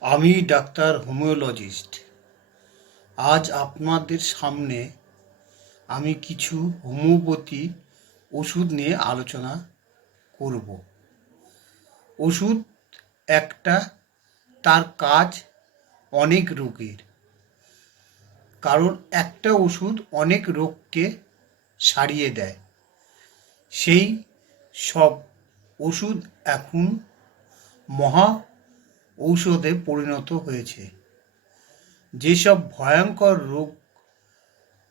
আমি ডাক্তার, হোমিওলজিস্ট। আজ আপনাদের সামনে আমি কিছু হোমিওপ্যাথি ওষুধ নিয়ে আলোচনা করব। ওষুধ একটা, তার কাজ অনেক রোগের। কারণ একটা ওষুধ অনেক রোগকে সারিয়ে দেয়। সেই সব ওষুধ এখন মহা ঔষধে পরিণত হয়েছে। যেসব ভয়ঙ্কর রোগ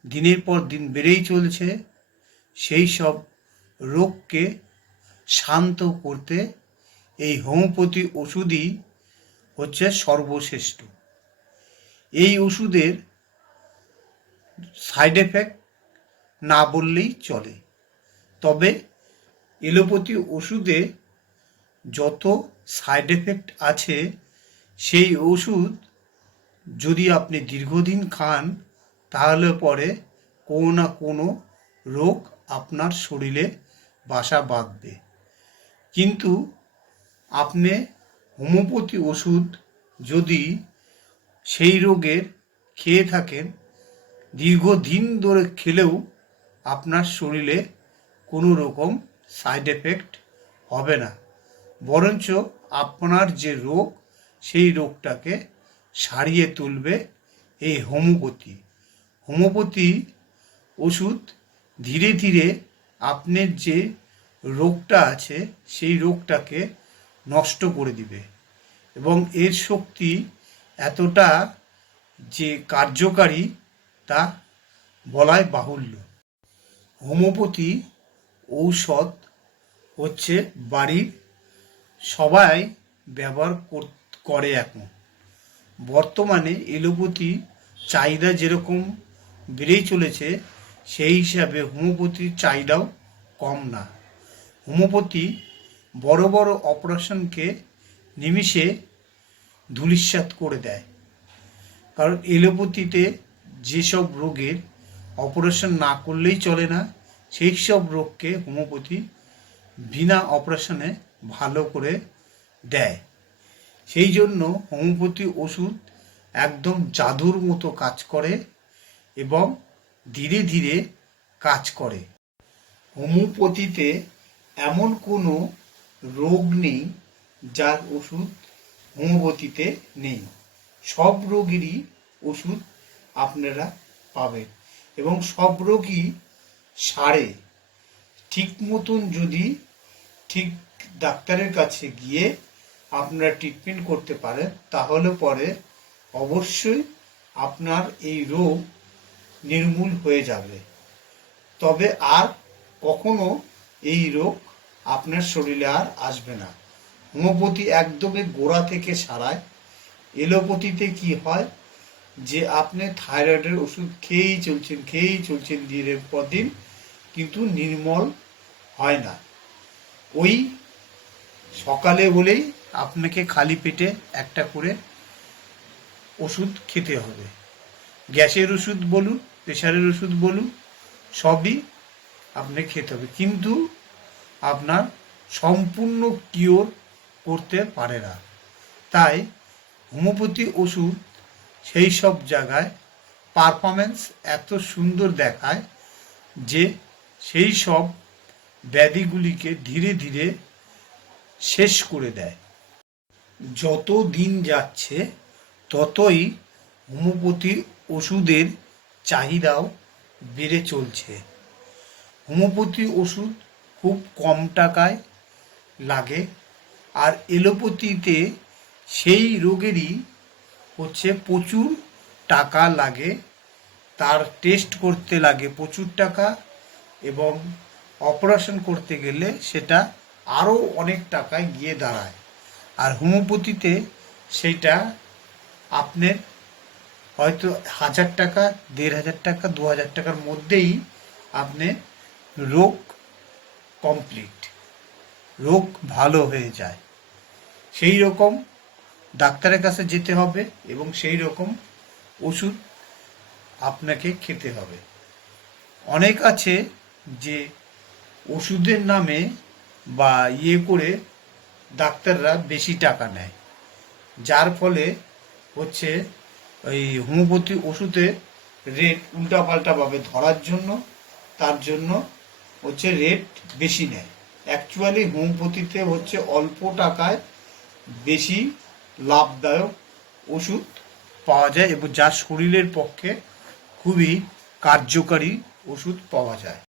দিনের পর দিন বেড়েই চলছে, সেই সব রোগকে শান্ত করতে এই হোমিওপ্যাথি ওষুধই হচ্ছে সর্বশ্রেষ্ঠ। এই ওষুধের সাইড এফেক্ট না বললেই চলে। তবে এলোপ্যাথি ওষুধে যত সাইড এফেক্ট আছে, সেই ওষুধ যদি আপনি দীর্ঘদিন খান, তাহলে পরে কোনো না কোনো রোগ আপনার শরীরে বাসা বাঁধবে। কিন্তু আপনি হোমিওপ্যাথি ওষুধ যদি সেই রোগের খেয়ে থাকেন, দীর্ঘদিন ধরে খেলেও আপনার শরীরে কোনো রকম সাইড এফেক্ট হবে না। বরঞ্চ আপনার যে রোগ, সেই রোগটাকে সারিয়ে তুলবে এই হোমিওপ্যাথি। হোমিওপ্যাথি ওষুধ ধীরে ধীরে আপনার যে রোগটা আছে, সেই রোগটাকে নষ্ট করে দিবে এবং এর শক্তি এতটা যে কার্যকারী তা বলাই বাহুল্য। হোমিওপ্যাথি ঔষধ হচ্ছে বাড়ির সবাই ব্যবহার কর- এখন। বর্তমানে এলোপ্যাথি চাহিদা যেরকম বেড়েই চলেছে, সেই হিসাবে হোমিওপ্যাথির চাহিদাও কম না। হোমিওপ্যাথি বড় বড় অপারেশনকে নিমিষে ধূলিসাৎ করে দেয়। কারণ এলোপ্যাথিতে যেসব রোগের অপারেশন না করলেই চলে না, সেই সব রোগকে হোমিওপ্যাথি বিনা অপারেশনে ভালো করে দেয়। সেই জন্য হোমিওপ্যাথি ওষুধ একদম জাদুর মতো কাজ করে এবং ধীরে ধীরে কাজ করে। হোমিওপ্যাথিতে এমন কোনো রোগ নেই যার ওষুধ হোমিওপ্যাথিতে নেই। সব রোগেরই ওষুধ আপনারা পাবেন এবং সব রোগই সারে। ঠিক মতন যদি ঠিক ডাক্তারের কাছে গিয়ে আপনারা ট্রিটমেন্ট করতে পারেন, তাহলে পরে অবশ্যই আপনার এই রোগ নির্মূল হয়ে যাবে। তবে আর কখনো এই রোগ আপনার শরীরে আর আসবে না। হোমিওপ্যাথি একদমই গোড়া থেকে সারায়। এলোপ্যাথিতে কি হয় যে আপনি থাইরয়েডের ওষুধ খেয়েই চলছেন খেয়েই চলছেন দিনের পর দিন, কিন্তু নির্মল হয় না। ওই সকালে বলেই আপনাকে খালি পেটে একটা করে ওষুধ খেতে হবে। গ্যাসের ওষুধ বলুন প্রেশারের ওষুধ বলুন, সবই আপনি খেতে হবে। কিন্তু আপনার সম্পূর্ণ কিওর করতে পারে না। তাই হোমিওপ্যাথি ওষুধ সেই সব জায়গায় পারফরমেন্স এত সুন্দর দেখায় যে সেই সব ব্যাধিগুলিকে ধীরে ধীরে শেষ করে দেয়। যত দিন যাচ্ছে, ততই হোমিওপ্যাথি ওষুধের চাহিদাও বেড়ে চলছে। হোমিওপ্যাথি ওষুধ খুব কম টাকায় লাগে, আর এলোপ্যাথিতে সেই রোগেরই হচ্ছে প্রচুর টাকা লাগে, তার টেস্ট করতে লাগে প্রচুর টাকা, এবং অপারেশন করতে গেলে সেটা আরও অনেক টাকায় গিয়ে দাঁড়ায়। আর হোমিওপ্যাথিতে সেইটা আপনার হয়তো হাজার টাকা, দেড় হাজার টাকা, দু হাজার টাকার মধ্যেই আপনি রোগ কমপ্লিট, রোগ ভালো হয়ে যায়। সেই রকম ডাক্তারের কাছে যেতে হবে এবং সেই রকম ওষুধ আপনাকে খেতে হবে। অনেক আছে যে ওষুধের নামে বা ইয়ে করে ডাক্তাররা বেশি টাকা নেয়। যার ফলে হচ্ছে ওই হোমিওপ্যাথি ওষুধের রেট উল্টাপাল্টাভাবে ধরার জন্য, তার জন্য হচ্ছে রেট বেশি নেয়। অ্যাকচুয়ালি হোমিওপ্যাথিতে হচ্ছে অল্প টাকায় বেশি লাভদায়ক ওষুধ পাওয়া যায় এবং যা শরীরের পক্ষে খুবই কার্যকারী ওষুধ পাওয়া যায়।